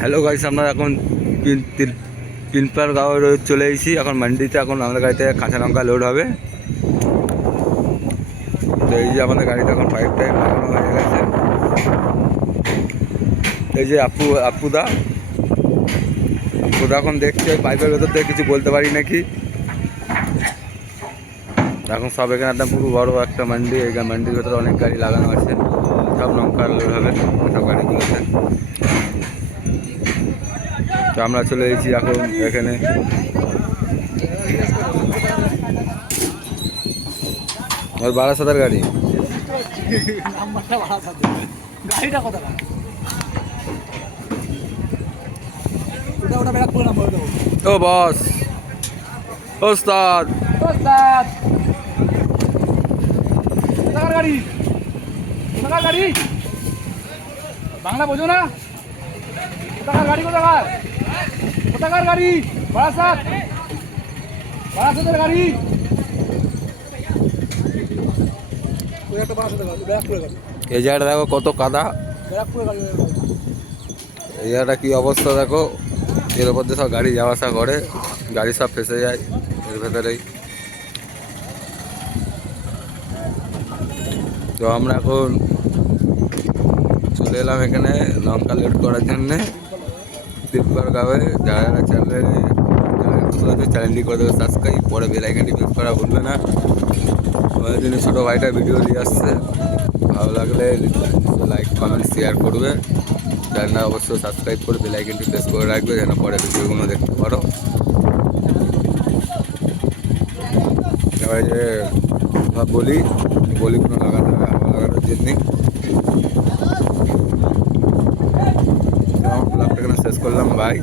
Hello guys, আমরা এখন পিনপার গাঁও চলে এসেছি। এখন মান্ডিতে এখন আমাদের গাড়িতে কাঁচা লঙ্কা লোড হবে। তো এই যে আমাদের গাড়িতে এখন পাইপ টাইপ লাগানো হয়ে গেছে। এই যে আপুদা এখন দেখছে পাইপের ভেতর থেকে কিছু বলতে পারি নাকি। এখন সব এখানে একটা পুরো বড় একটা মান্ডি, এই মান্ডির ভেতরে অনেক গাড়ি লাগানো আছে, সব লঙ্কা লোড হবে সব গাড়িগুলোতে। তো আমরা চলে এসেছি এখন এখানে। ওর 12,000 গাড়ি। ও বস, ওস্তাদ বাংলা বোঝো না? কোথাকার গাড়ি? কোথাকার গাড়ি? বারাসাতের গাড়ি। এই জায়গাটা দেখো কত কাদা, এই জায়গাটা কি অবস্থা দেখো। এর উপর দিয়ে সব গাড়ি যাওয়া আসা করে, গাড়ি সব ফেসে যায় এর ভেতরেই। তো আমরা এখন চলে এলাম এখানে লঙ্কা লোড করার জন্যে পিনপার গাঁয়ে। যারা চ্যানেলটি করে দেবে সাবস্ক্রাইব, পরে বেল আইকনটি প্রেস করা ভুলবে না। আমাদের জন্য ছোটো ভাইটা ভিডিও দিয়ে আসছে, ভালো লাগলে লাইক কমেন্ট শেয়ার করবে। চ্যানেলটা অবশ্যই সাবস্ক্রাইব করে বেল আইকনটি প্রেস করে রাখবে যেন পরে ভিডিওগুলো দেখতে পারো। এবারে যে বলিগুলো লাগাতে হবে আবার লাগানোর জন্যে। ব্লগটা এখানে শেষ করলাম, বাই।